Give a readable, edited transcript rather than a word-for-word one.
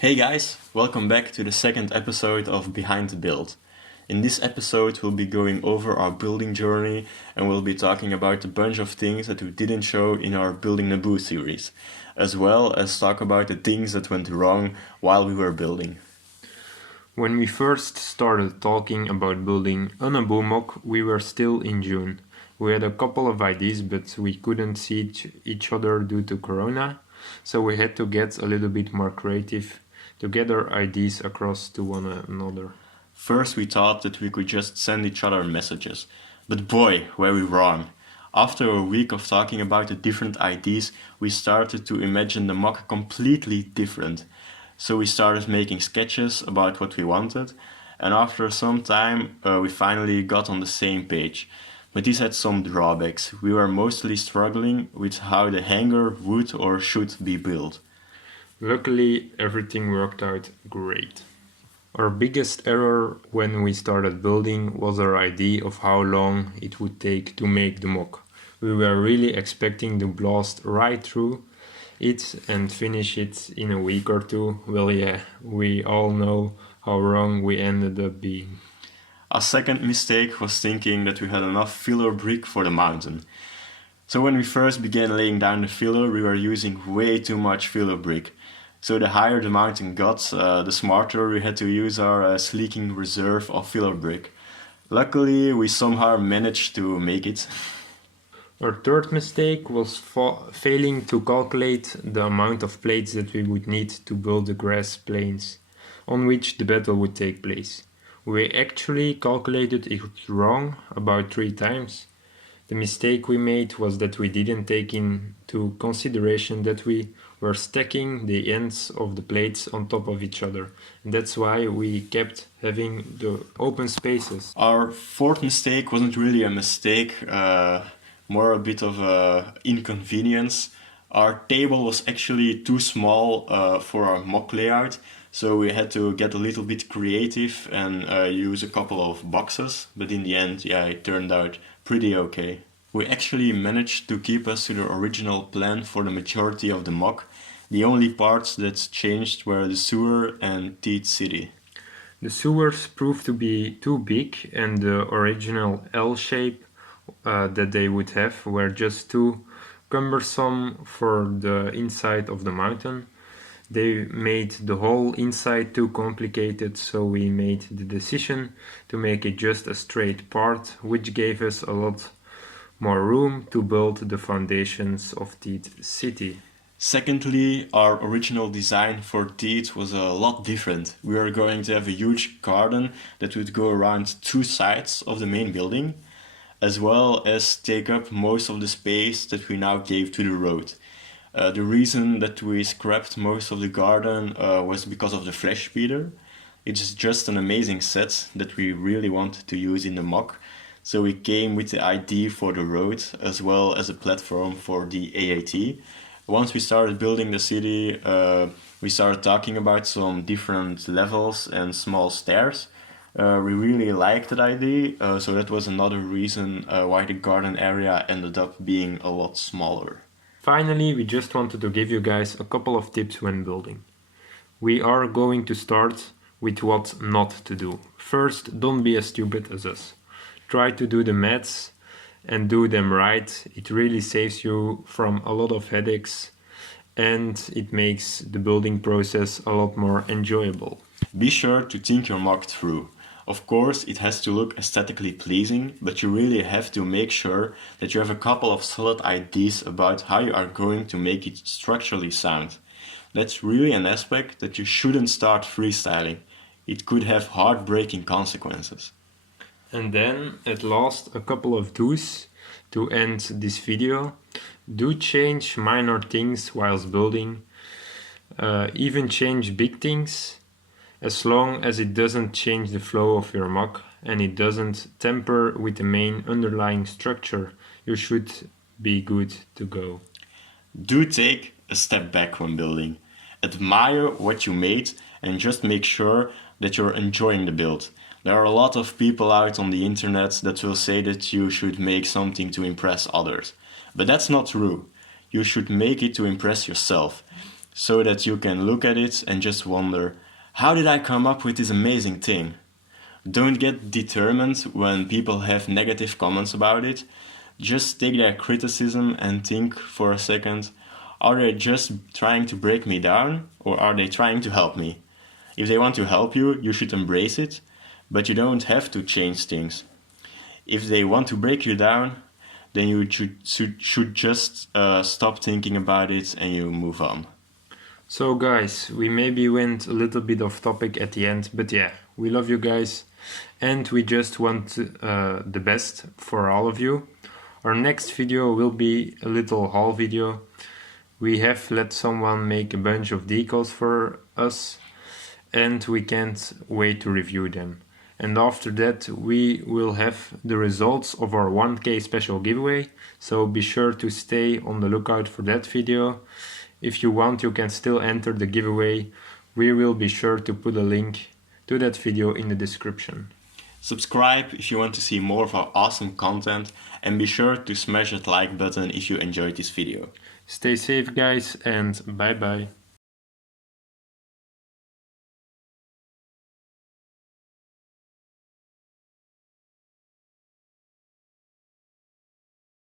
Hey guys, welcome back to the second episode of Behind the Build. In this episode we'll be going over our building journey and we'll be talking about a bunch of things that we didn't show in our Building Naboo series, as well as talk about the things that went wrong while we were building. When we first started talking about building a Naboo mock, we were still in June. We had a couple of ideas, but we couldn't see each other due to Corona, so we had to get a little bit more creative to gather ideas across to one another. First we thought that we could just send each other messages, but boy, were we wrong. After a week of talking about the different ideas, we started to imagine the mock completely different. So we started making sketches about what we wanted, and after some time we finally got on the same page. But this had some drawbacks. We were mostly struggling with how the hangar would or should be built. Luckily, everything worked out great. Our biggest error when we started building was our idea of how long it would take to make the mock. We were really expecting to blast right through it and finish it in a week or two. Well, yeah, we all know how wrong we ended up being. Our second mistake was thinking that we had enough filler brick for the mountain. So when we first began laying down the filler, we were using way too much filler brick. So the higher the mountain got, the smarter we had to use our sleeking reserve of filler brick. Luckily, we somehow managed to make it. Our third mistake was failing to calculate the amount of plates that we would need to build the grass plains on which the battle would take place. We actually calculated it wrong about 3 times. The mistake we made was that we didn't take into consideration that we were stacking the ends of the plates on top of each other. And that's why we kept having the open spaces. Our fourth mistake wasn't really a mistake, more a bit of an inconvenience. Our table was actually too small for our mock layout, so we had to get a little bit creative and use a couple of boxes, but in the end, yeah, it turned out pretty okay. We actually managed to keep us to the original plan for the majority of the mock. The only parts that changed were the sewer and Teeth City. The sewers proved to be too big, and the original L shape that they would have were just too cumbersome for the inside of the mountain. They made the whole inside too complicated, so we made the decision to make it just a straight part, which gave us a lot more room to build the foundations of Teeth City. Secondly, our original design for Teeth was a lot different. We were going to have a huge garden that would go around 2 sides of the main building, as well as take up most of the space that we now gave to the road. The reason that we scrapped most of the garden was because of the flash speeder. It's just an amazing set that we really wanted to use in the mock. So we came with the idea for the road as well as a platform for the AAT. Once we started building the city, we started talking about some different levels and small stairs. We really liked that idea, so that was another reason why the garden area ended up being a lot smaller. Finally, we just wanted to give you guys a couple of tips when building. We are going to start with what not to do. First, don't be as stupid as us. Try to do the maths and do them right. It really saves you from a lot of headaches and it makes the building process a lot more enjoyable. Be sure to think your mock through. Of course, it has to look aesthetically pleasing, but you really have to make sure that you have a couple of solid ideas about how you are going to make it structurally sound. That's really an aspect that you shouldn't start freestyling. It could have heartbreaking consequences. And then, at last, a couple of do's to end this video. Do change minor things whilst building. Even change big things, as long as it doesn't change the flow of your mock and it doesn't tamper with the main underlying structure. You should be good to go. Do take a step back when building. Admire what you made and just make sure that you're enjoying the build. There are a lot of people out on the internet that will say that you should make something to impress others. But that's not true. You should make it to impress yourself. so that you can look at it and just wonder, how did I come up with this amazing thing? Don't get determined when people have negative comments about it. Just take their criticism and think for a second, are they just trying to break me down or are they trying to help me? If they want to help you, you should embrace it, but you don't have to change things. If they want to break you down, then you should just stop thinking about it and you move on. So guys, we maybe went a little bit off topic at the end, but yeah, we love you guys and we just want the best for all of you. Our next video will be a little haul video. We have let someone make a bunch of decals for us and we can't wait to review them. And after that we will have the results of our 1K special giveaway, so be sure to stay on the lookout for that video. If you want, you can still enter the giveaway. We will be sure to put a link to that video in the description. Subscribe if you want to see more of our awesome content and be sure to smash that like button if you enjoyed this video. Stay safe guys and bye bye.